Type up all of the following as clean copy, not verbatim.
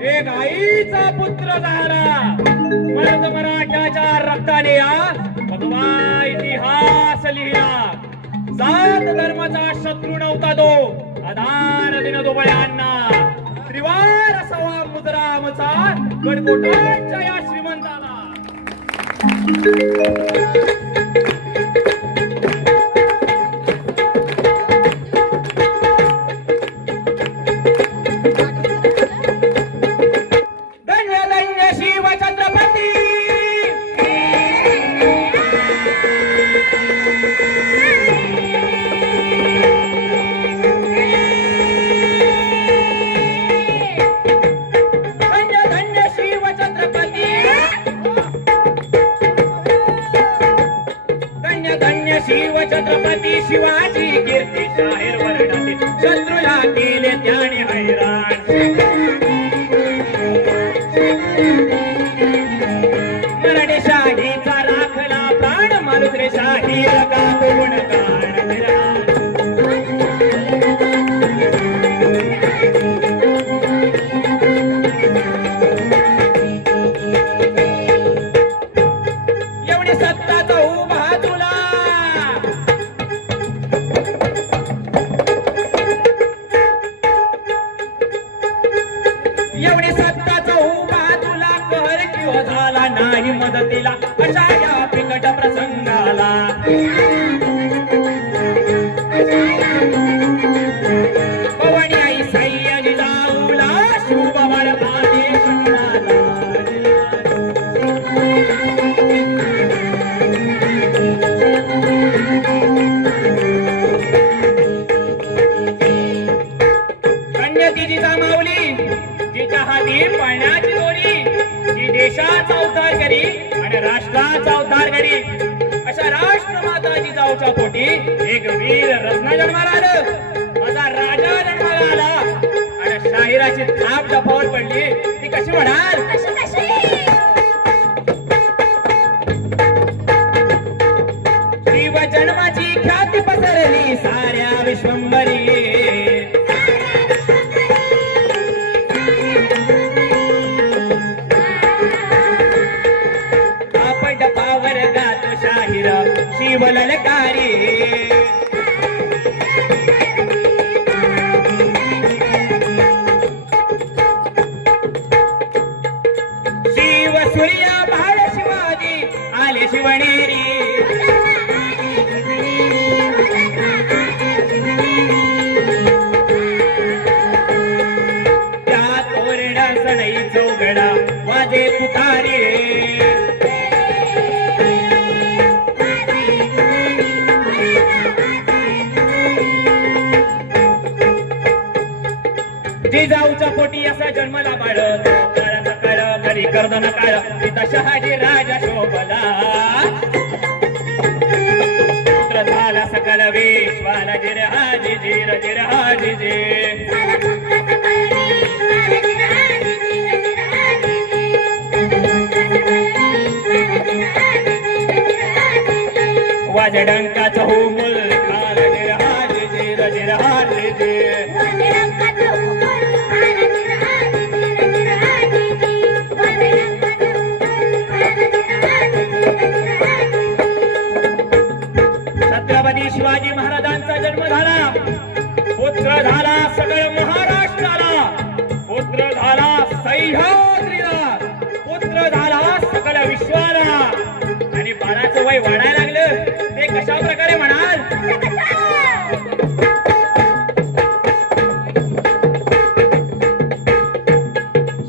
एक आईचा पुत्र झाला. मर्द मराठ्याच्या रक्ताने भगवा इतिहास लिहिला. जात धर्माचा शत्रू नव्हता तो, आधार दिन दुबळ्यांना. त्रिवार सवा मुद्रामचा गडकोटाच्या या श्रीमंताला. शिव छत्रपती शिवाजी कीर्ती शाहीर वर्णातील शत्रूला केले त्याने हैराण. मराठी शाहीचा राखला प्राण मालुसरे शाहीर गातो गुणगान. एवढी सत्ता तो उभा तुला, एवढी सत्ताचा उभा तुला कहर किंवा झाला नाही मदतीला अशा या बिकट प्रसंगाला. पवनी आई सह्यानी लावला शिवबाबार आदेश मिळाला. कन्यतीची जमावली जिच्या हाती पाण्याची दोरी, जी देशाचा उद्धार करी आणि राष्ट्राचा उद्धार करी, अशा राष्ट्रमाता जिजाऊच्या पोटी एक वीर रत्न जन्माला आलं. माझा राजा जन्माला आला आणि शाहिराची थाप जपावर पडली. ती कशी म्हणाल? शिव जन्माची ख्याती पसरली साऱ्या विश्वंभरी. शिव ललकारी शिव सूर्य बाळ शिवाजी आले शिवनेरी. त्या तोरणा सणई चौघडा वाजे तुतारी. जिजाऊच्या पोटी असा जन्मला बाळ, काळ करी कर्दन काळ पिता शहाजी राजा शोभला. पुत्र झाला सकल विश्वाला जिर हाजी जिर जिर हाजी जे. वाजडंकाचा हो मुल खाल जिर हाजी जिर जिर हाजी जे. छत्रपती शिवाजी महाराजांचा जन्म झाला. पुत्र झाला सगळ महाराष्ट्राला, पुत्र झाला सह्याद्रीला, पुत्र झाला सकल विश्वाला. आणि बाळाचं वय वाढायला लागलं. ते कशा प्रकारे म्हणाल?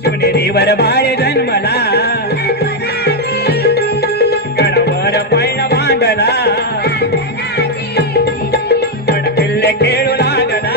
शिवनेरीवर बाळ जन्मला, गडावर पैल बांधला, खेळू लागला.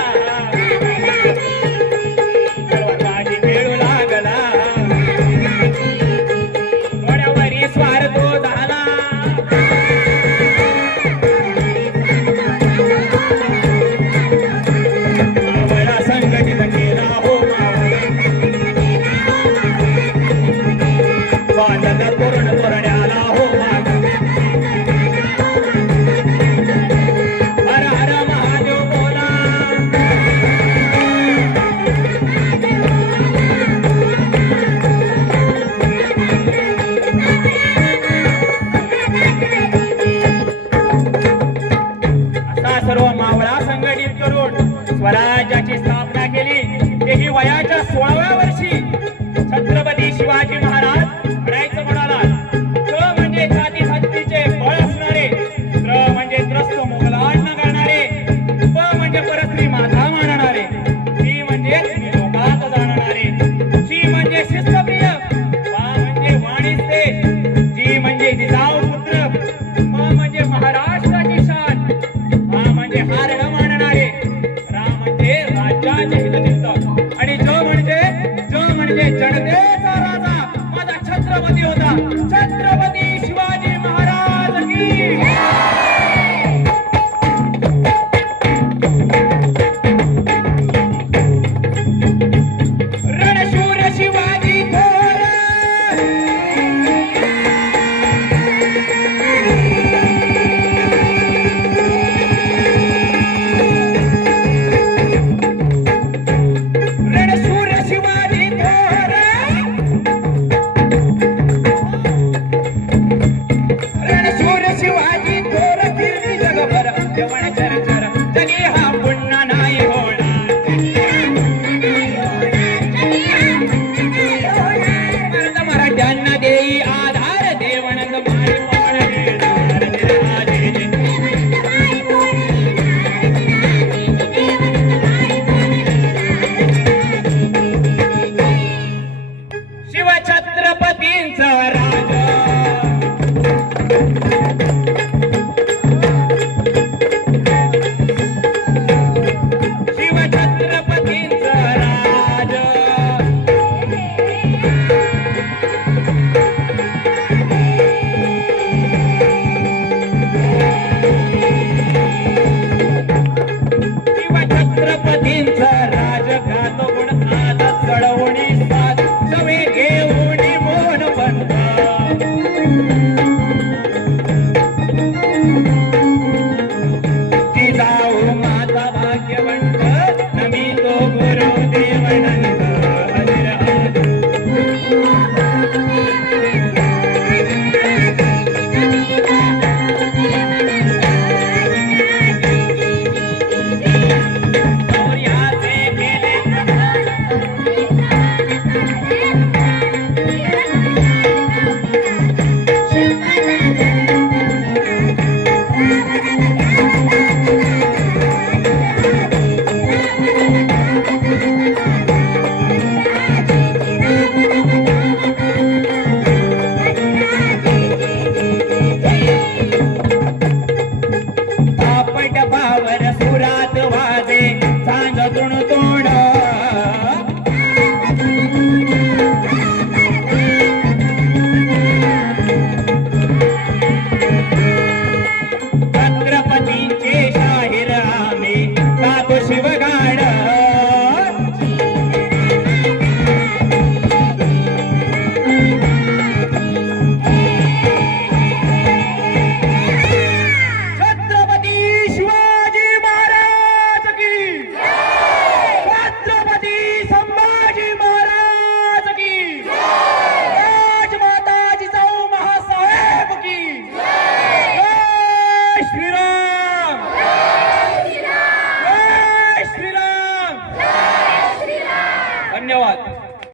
धन्यवाद.